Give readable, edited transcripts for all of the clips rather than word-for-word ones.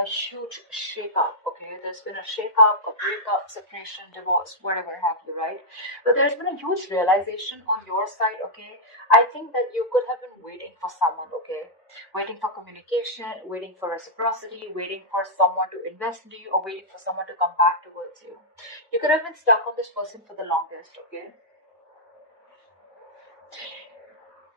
a huge shake-up, okay? There's been a shake-up, a breakup, separation, divorce, whatever have you, right? But there's been a huge realization on your side, okay? I think that you could have been waiting for someone, okay? Waiting for communication, waiting for reciprocity, waiting for someone to invest into you, or waiting for someone to come back towards you. You could have been stuck on this person for the longest, okay?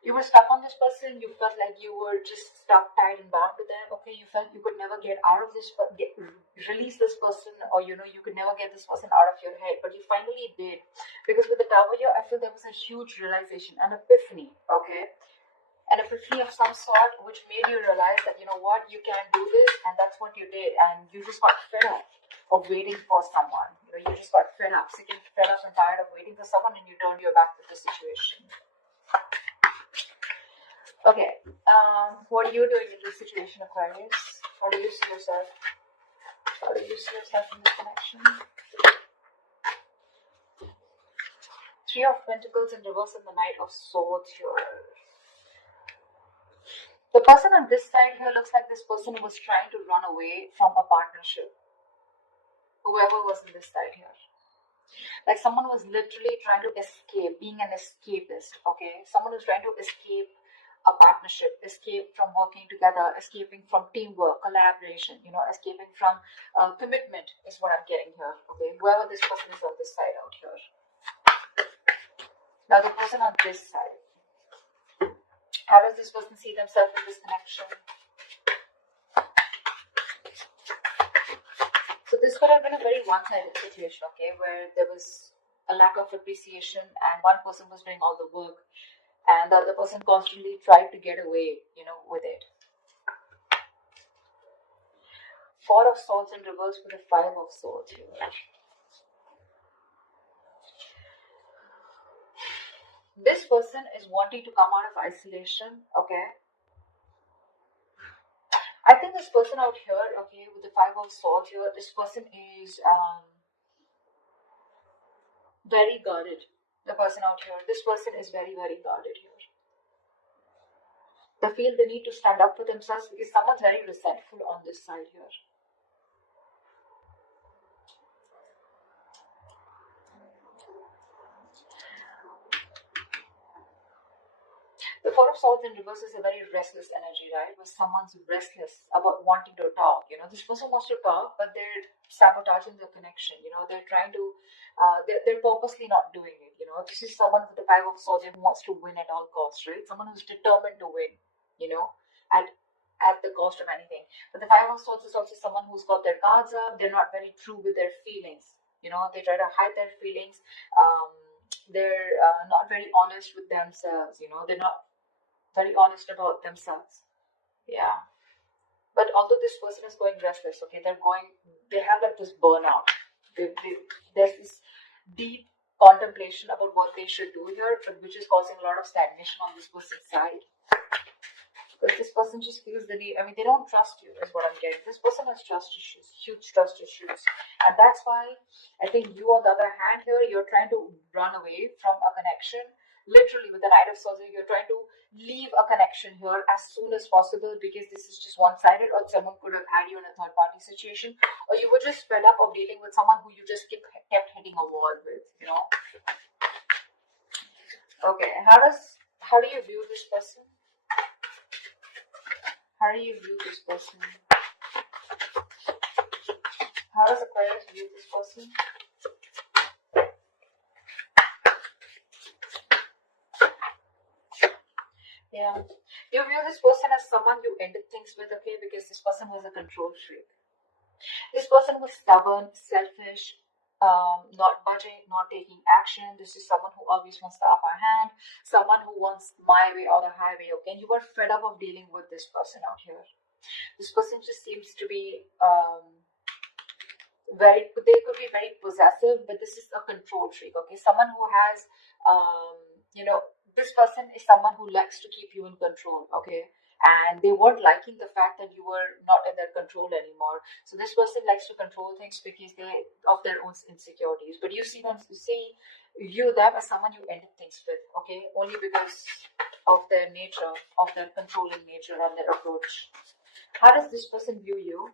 You were stuck on this person, you felt like you were just stuck, tied and bound to them, okay? You felt you could never get out of this, release this person, or you could never get this person out of your head, but you finally did. Because with the Tower here, I feel there was a huge realization, an epiphany, okay? An epiphany of some sort, which made you realize that, you know what, you can do this, and that's what you did, and you just got fed up of waiting for someone. You just got fed up, sick and fed up and tired of waiting for someone, and you turned your back to the situation. Okay, what are you doing in this situation, Aquarius? How do you see yourself? How do you see yourself in this connection? Three of Pentacles in reverse and the Knight of Swords here. The person on this side here looks like this person was trying to run away from a partnership. Whoever was on this side here. Like someone was literally trying to escape, being an escapist, okay? Someone who's trying to escape a partnership, escape from working together, escaping from teamwork, collaboration, escaping from commitment is what I'm getting here, okay? Whoever this person is on this side out here. Now the person on this side, how does this person see themselves in this connection? So this could have been a very one-sided situation, okay, where there was a lack of appreciation and one person was doing all the work and the other person constantly tried to get away, with it. Four of Swords in reverse with a Five of Swords here. This person is wanting to come out of isolation, okay? I think this person out here, okay, with the Five of Swords here, this person is very guarded. The person out here, this person is very, very guarded here. They feel they need to stand up for themselves because someone's very resentful on this side here. The Four of Swords in reverse is a very restless energy, right? Where someone's restless about wanting to talk. This person wants to talk, but they're sabotaging the connection. They're trying to, they're purposely not doing it. This is someone with the Five of Swords who wants to win at all costs, right? Someone who's determined to win, at the cost of anything. But the Five of Swords is also someone who's got their guards up. They're not very true with their feelings. They try to hide their feelings. They're not very honest with themselves. They're not very honest about themselves. Yeah. But although this person is going restless, okay, they have like this burnout. There's this deep contemplation about what they should do here, but which is causing a lot of stagnation on this person's side. Because this person just feels the need, they don't trust you, is what I'm getting. This person has trust issues, huge trust issues. And that's why I think you, on the other hand here, you're trying to run away from a connection. Literally, with the Knight of Swords, you're trying to leave a connection here as soon as possible because this is just one-sided, or someone could have had you in a third-party situation, or you were just fed up of dealing with someone who you just kept hitting a wall with, Okay, how do you view this person? How do you view this person? How does Aquarius view this person? Yeah. You view this person as someone you ended things with, okay? Because this person was a control freak. This person was stubborn, selfish, not budging, not taking action. This is someone who always wants the upper hand, someone who wants my way or the highway, okay? And you were fed up of dealing with this person out here. This person just seems to be they could be very possessive, but this is a control freak, okay? Someone who has, this person is someone who likes to keep you in control, okay? And they weren't liking the fact that you were not in their control anymore. So this person likes to control things because of their own insecurities. But you view them as someone you ended things with, okay? Only because of their nature, of their controlling nature and their approach. How does this person view you?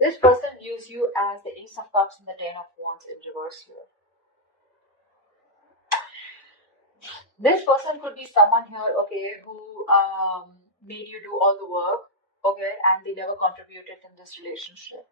This person views you as the Ace of Cups and the Ten of Wands in reverse here. This person could be someone here, okay, who made you do all the work, okay, and they never contributed in this relationship.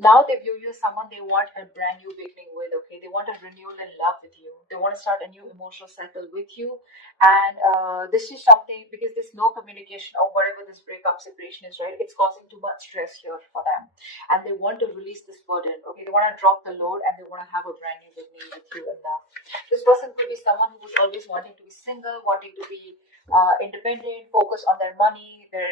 Now they view you as someone they want a brand new beginning with, okay? They want a renewal in love with you. They want to start a new emotional cycle with you. And this is something, because there's no communication or whatever this breakup separation is, right? It's causing too much stress here for them. And they want to release this burden, okay? They want to drop the load and they want to have a brand new beginning with you in love. This person could be someone who was always wanting to be single, wanting to be independent, focus on their money, their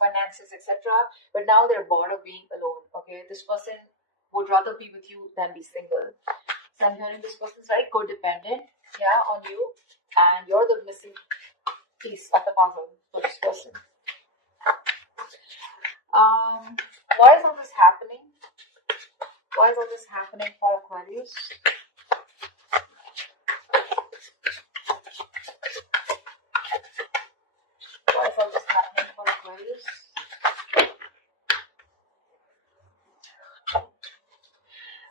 finances, etc. But now they're bored of being alone. Okay, this person would rather be with you than be single. So I'm hearing this person's very codependent, yeah, on you, and you're the missing piece of the puzzle for this person. Why is all this happening? Why is all this happening for Aquarius? Why is all this happening for Aquarius?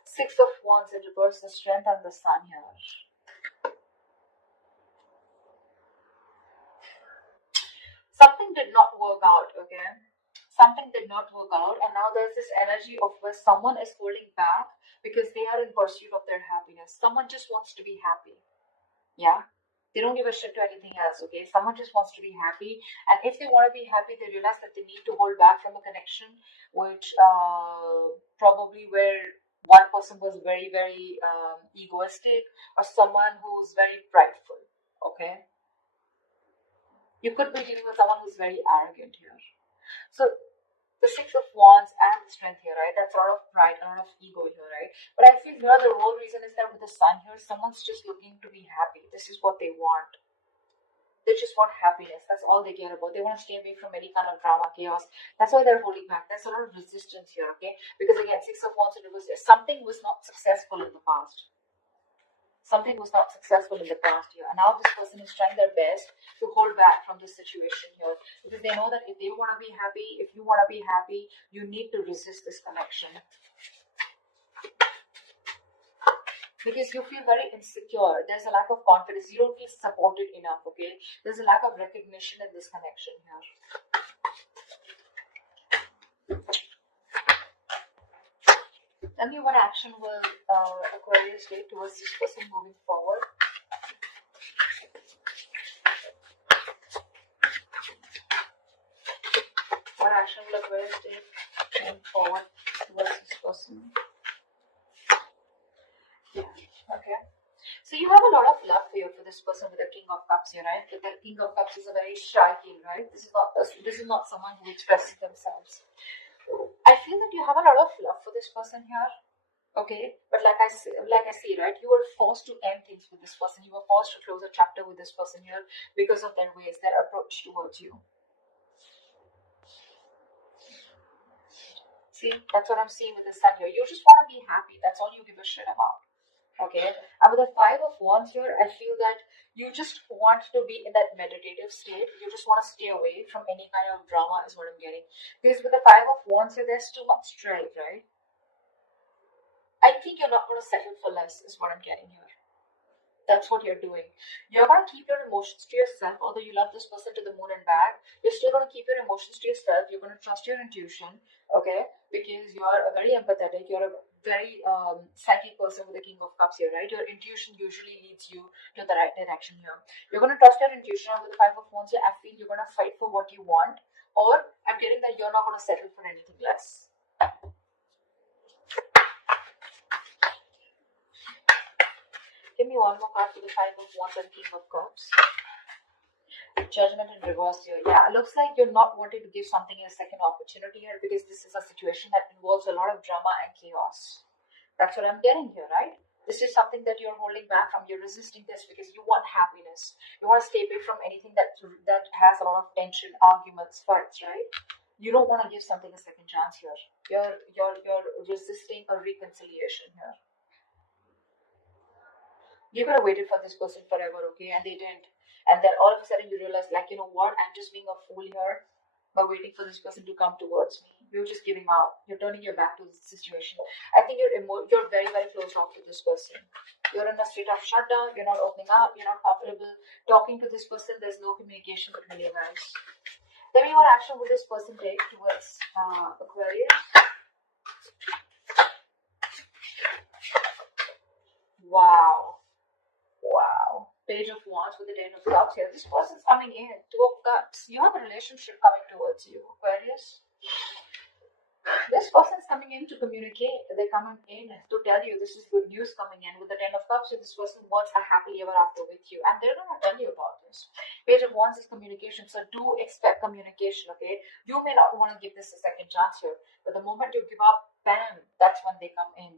Six of Wands in reverse, the Strength and the Sun here. Something did not work out, okay? Something did not work out, and now there's this energy of where someone is holding back because they are in pursuit of their happiness. Someone just wants to be happy, yeah? They don't give a shit to anything else, okay? Someone just wants to be happy, and if they want to be happy, they realize that they need to hold back from a connection, which probably where one person was very, very egoistic, or someone who's very prideful, okay? You could be dealing with someone who's very arrogant here. So the Six of Wands and the Strength here, right? That's a lot of pride, a lot of ego here, right? But I feel here the whole reason is that with the Sun here, someone's just looking to be happy. This is what they want. They just want happiness. That's all they care about. They want to stay away from any kind of drama, chaos. That's why they're holding back. There's a lot of resistance here, okay? Because again, Six of Wands in reverse, something was not successful in the past. Something was not successful in the past year, and now this person is trying their best to hold back from this situation here, because they know that if they want to be happy, if you want to be happy, you need to resist this connection, because you feel very insecure. There's a lack of confidence. You don't feel supported enough, okay? There's a lack of recognition in this connection here. Tell me what action will Aquarius take towards this person moving forward. What action will Aquarius take moving forward towards this person? Yeah, okay. So you have a lot of love here for this person with the King of Cups here, right? The King of Cups is a very shy king, right? This is not someone who expresses themselves. I feel that you have a lot of love for this person here, okay? But like I see, right? You were forced to end things with this person. You were forced to close a chapter with this person here because of their ways, their approach towards you. See, that's what I'm seeing with the Sun here. You just want to be happy. That's all you give a shit about. Okay, and with the Five of Wands here, I feel that you just want to be in that meditative state. You just want to stay away from any kind of drama is what I'm getting. Because with the Five of Wands here, there's too much strife, right? I think you're not going to settle for less is what I'm getting here. That's what you're doing. You're going to keep your emotions to yourself. Although you love this person to the moon and back, you're still going to keep your emotions to yourself. You're going to trust your intuition, okay? Because you're a very empathetic, you're a very psychic person with the King of Cups here, right? Your intuition usually leads you to the right direction here. You're going to trust your intuition. With the Five of Wands here, I feel you're going to fight for what you want, or I'm getting that you're not going to settle for anything less. Give me one more card for the Five of Wands and King of Cups. Judgment in reverse here. Yeah, it looks like you're not wanting to give something a second opportunity here, because this is a situation that involves a lot of drama and chaos. That's what I'm getting here, right? This is something that you're holding back from. You're resisting this because you want happiness. You want to stay away from anything that has a lot of tension, arguments, fights, right? You don't want to give something a second chance here. You're resisting a reconciliation here. You could have waited for this person forever, okay, and they didn't. And then all of a sudden you realize, like, you know what, I'm just being a fool here. by waiting for this person to come towards me. You're just giving up. You're turning your back to the situation. I think you're very, very close off to this person. You're in a state of shutdown. You're not opening up. You're not comfortable talking to this person. There's no communication between you guys. Tell me what action will this person take towards Aquarius? Wow. Wow. Page of Wands with the Ten of Cups here. This person's coming in. Two of Cups. You have a relationship coming towards you, Aquarius. This person's coming in to communicate. They're coming in to tell you this is good news coming in with the Ten of Cups. So this person wants a happy ever after with you, and they're going to tell you about this. Page of Wands is communication, so do expect communication. Okay, you may not want to give this a second chance here, but the moment you give up, bam, that's when they come in.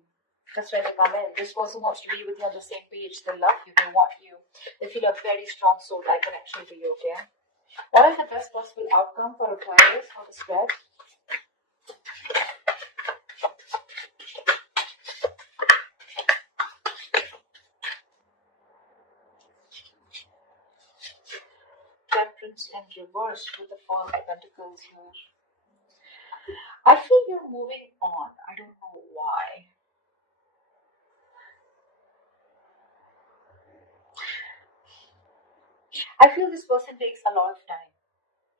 That's when they come in. This person wants to be with you on the same page. They love you. They want you. They feel a very strong soul-like connection to you. Okay, what is the best possible outcome for Aquarius for the spread? Temperance and reverse with the Four of Pentacles here. I feel you're moving on. I don't know why. I feel this person takes a lot of time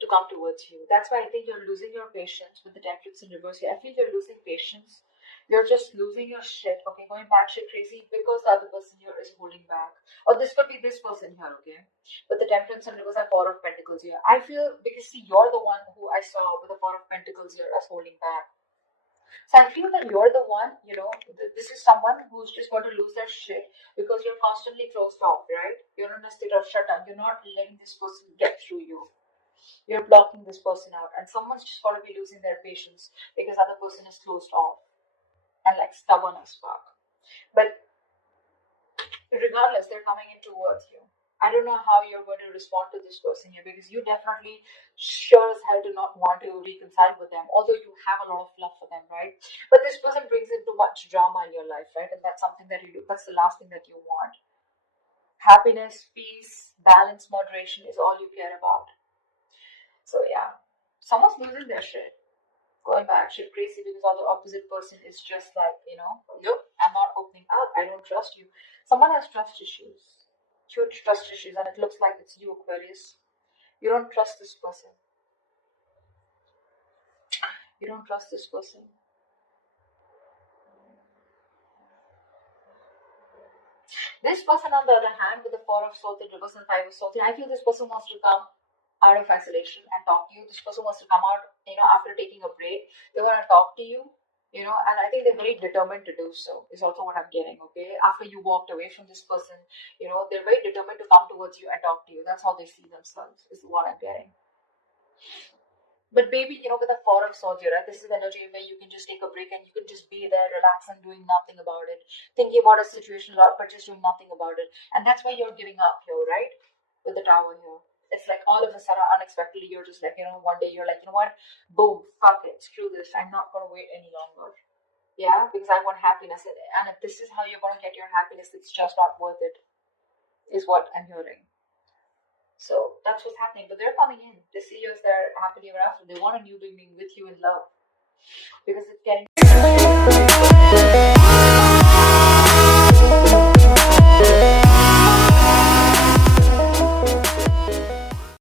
to come towards you. That's why I think you're losing your patience with the Temperance in reverse here. I feel you're losing patience. You're just losing your shit, okay, going batshit crazy because the other person here is holding back. Or this could be this person here, okay? But the Temperance and reverse and Four of Pentacles here. I feel, because see, you're the one who I saw with the Four of Pentacles here as holding back. So I feel that you're the one, this is someone who's just going to lose their shit because you're constantly closed off, right? You're in a state of shutdown. You're not letting this person get through you. You're blocking this person out, and someone's just got to be losing their patience because other person is closed off and like stubborn as fuck. But regardless, they're coming in towards you. I don't know how you're going to respond to this person here because you definitely sure as hell do not want to reconcile with them, although you have a lot of love for them, right? But this person brings in too much drama in your life, right? And that's something that you do. That's the last thing that you want. Happiness, peace, balance, moderation is all you care about. So yeah, someone's losing their shit, going back shit crazy because the opposite person is just like, nope, I'm not opening up. I don't trust you. Someone has trust issues, huge trust issues, and it looks like it's you, Aquarius. You don't trust this person. You don't trust this person. This person, on the other hand, with the Four of Swords in reverse and Five of Swords, I feel this person wants to come out of isolation and talk to you. This person wants to come out, after taking a break. They want to talk to you, and I think they're very determined to do so, is also what I'm getting, okay? After you walked away from this person, they're very determined to come towards you and talk to you. That's how they see themselves, is what I'm getting. But baby, with the Four of Swords, right? This is the energy where you can just take a break and you can just be there, relax and doing nothing about it. Thinking about a situation a lot, but just doing nothing about it. And that's why you're giving up here, right? With the Tower here. It's like all of a sudden, unexpectedly, you're just like, one day you're like, you know what? Boom, fuck it, screw this. I'm not going to wait any longer. Yeah, because I want happiness. And if this is how you're going to get your happiness, it's just not worth it, is what I'm hearing. So that's what's happening. But they're coming in. They see you as their happily ever after. They want a new beginning with you in love. Because it's getting